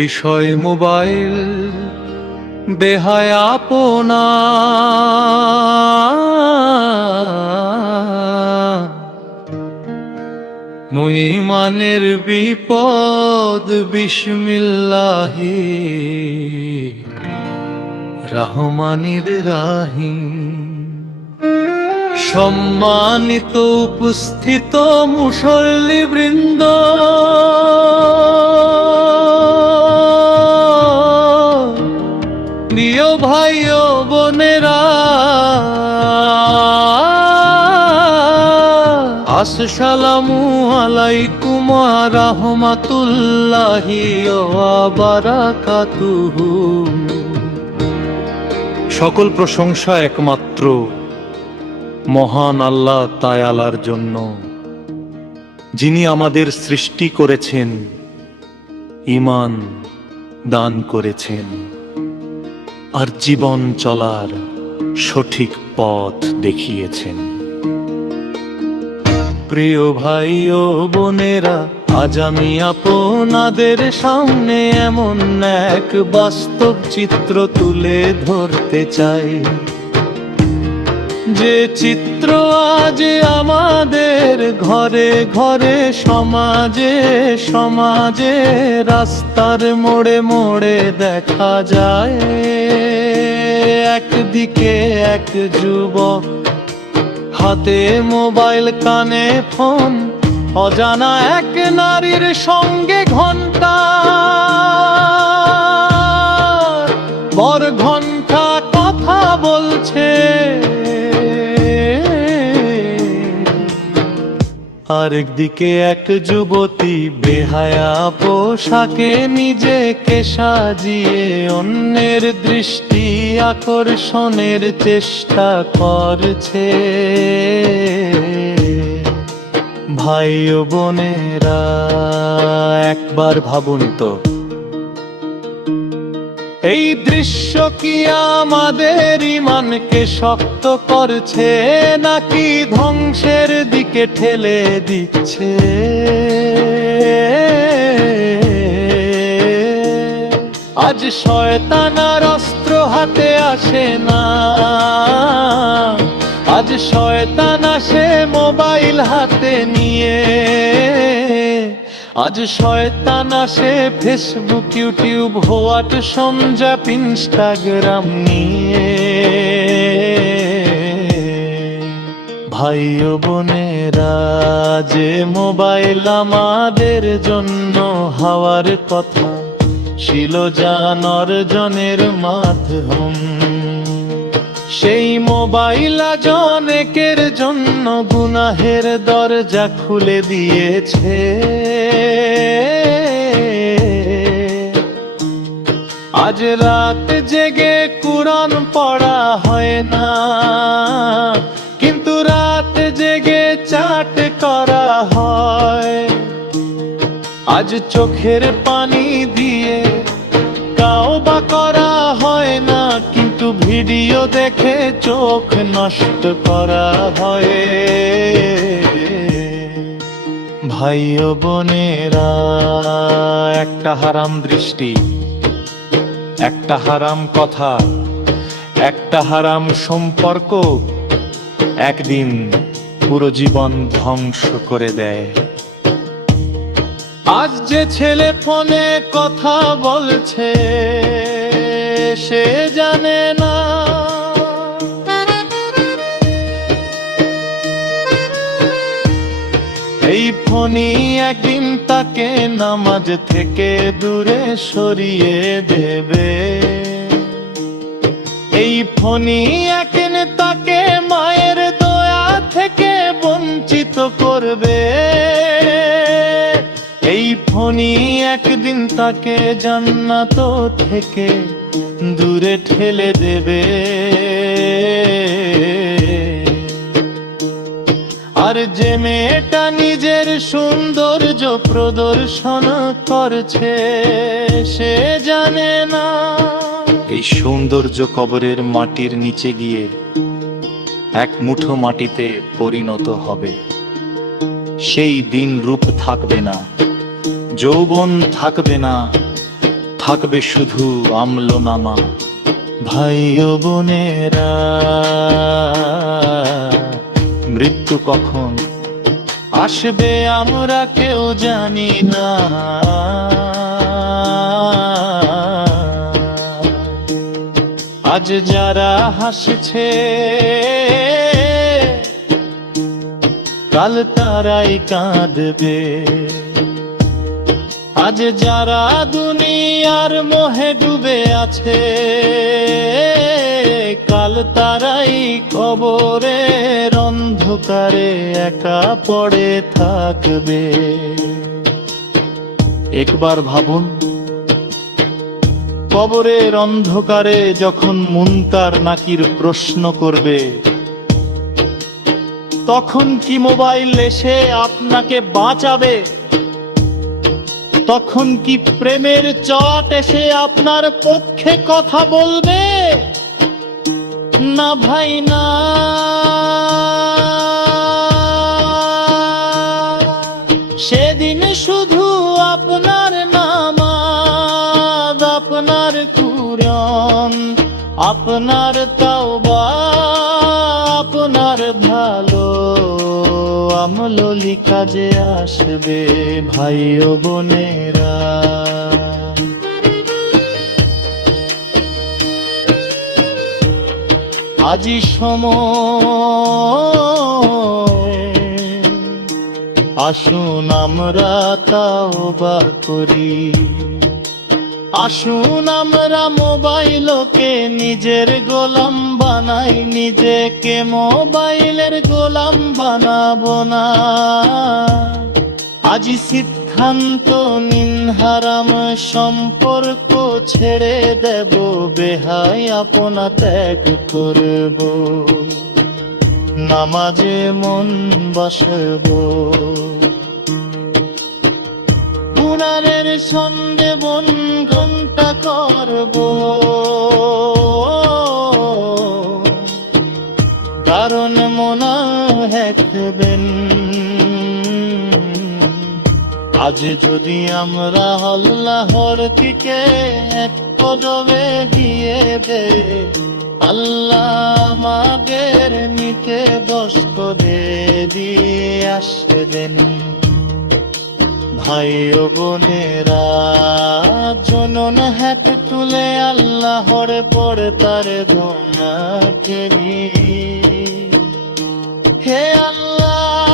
বিষয় মোবাইল বেহায়াপনা, মুইমানের বিপদ বিসমিল্লাহি রহমানির রাহিম। সম্মানিত উপস্থিত মুসল্লি বৃন্দ, প্রিয় ভাই ও বোনেরা, আসসালামু আলাইকুম ওয়া রাহমাতুল্লাহি ওয়া বারাকাতুহু। সকল প্রশংসা একমাত্র মহান আল্লাহ তাআলার জন্য, যিনি আমাদের সৃষ্টি করেছেন, ঈমান দান করেছেন, আর জীবন চলার সঠিক পথ দেখিয়েছেন। প্রিয় ভাই ও বোনেরা, আজ আমি আপনাদের সামনে এমন এক বাস্তব চিত্র তুলে ধরতে চাই, যে চিত্র আজ আমাদের ঘরে ঘরে, সমাজে সমাজে, রাস্তার মোড়ে মোড়ে দেখা যায়। একদিকে এক যুবক, হাতে মোবাইল, কানে ফোন, অজানা এক নারীর সঙ্গে ঘন্টা পর ঘন্টা কথা বলছে। আরেকদিকে এক যুবতী বেহায়া পোশাকে নিজেকে সাজিয়ে অন্যের দৃষ্টি আকর্ষণের চেষ্টা করছে। ভাই ও বোনেরা, একবার ভাবুন তো, এই দৃশ্য কি আমাদের ঈমানকে শক্ত করছে, নাকি ধ্বংসের দিকে ঠেলে দিচ্ছে? আজ শয়তান আর অস্ত্র হাতে আসে না, আজ শয়তান আসে মোবাইল হাতে নিয়ে। আজ শয়তান আসে ফেসবুক, ইউটিউব, হোয়াটসঅ্যাপ, ইনস্টাগ্রাম নিয়ে। ভাই ও বোনেরা, যে মোবাইল আমাদের জন্য হওয়ার কথা ছিল জ্ঞান অর্জনের মাধ্যম, সেই মোবাইল আজ অনেকের জন্য গুনাহের দরজা খুলে দিয়েছে। আজ রাত জেগে কুরআন পড়া হয় না, কিন্তু রাত জেগে চাট করা হয়। আজ চোখের পানি দিয়ে তাওবা করা হয় না, কিন্তু ভিডিও দেখে চোখ নষ্ট করা হয়। ভাই ও বোনেরা, একটা হারাম দৃষ্টি, একটা হারাম কথা, একটা হারাম সম্পর্ক একদিন পুরো জীবন ধ্বংস করে দেয়। আজ যে ছেলে ফোনে কথা বলছে, সে জানে না এই ফোনই একদিন তাকে নামাজ থেকে দূরে সরিয়ে দেবে। এই ফোনই একদিন তাকে মায়ের দয়া থেকে বঞ্চিত করবে। এই ফোনই একদিন তাকে জান্নাত থেকে দূরে ঠেলে দেবে। আর যে মেয়েটা নিজের সৌন্দর্য প্রদর্শন করছে, সে জানে না এই সৌন্দর্য কবরের মাটির নিচে গিয়ে এক মুঠো মাটিতে পরিণত হবে। সেই দিন রূপ থাকবে না, যৌবন থাকবে না, থাকবে শুধু আমলনামা। ভাই ও বোনেরা, মৃত্যু কখন আসবে আমরা কেউ জানি না। আজ যারা হাসছে কাল তারাই কাঁদবে। আজ যারা দুনিয়ার মোহে ডুবে আছে কাল তারাই কবরের অন্ধকারে একা পড়ে থাকবে। একবার ভাবুন, কবরের অন্ধকারে যখন মুনকার নাকির প্রশ্ন করবে, তখন কি মোবাইল এসে আপনাকে বাঁচাবে? তখন কি প্রেমের চট এসে আপনার পক্ষে কথা বলবে? না ভাই না। সেদিন শুধু আপনার নামাজ, আপনার কুরআন, আপনার তাওবা, আপনার ভালো আমলি কাজে আসবে। ভাই ও বোনেরা, আজি সময় আসুন আমরা তাওবা করি। আসুন আমরা মোবাইলকে নিজের গোলাম বানাই, নিজেকে মোবাইলের গোলাম বানাবো না। আজি সিদ্ধান্ত নিন হারাম সম্পর্ক ছেড়ে দেব, বেহাই আপনা ত্যাগ করব, নামাজে মন বসাবো। কুরআনের সঙ্গে বন ঘন্টা করব, কারণ মনা হেঁকবেন। আজ যদি আমরা আল্লাহর দিকে এক কদমে গিয়ে বে, আল্লাহ আমাদের নিতে 10 কদে দিয়ে আসবেন। ভাই ও বোনেরা, জনন হাত তুলে আল্লাহর পরে তার দোয়া করি। হে আল্লাহ,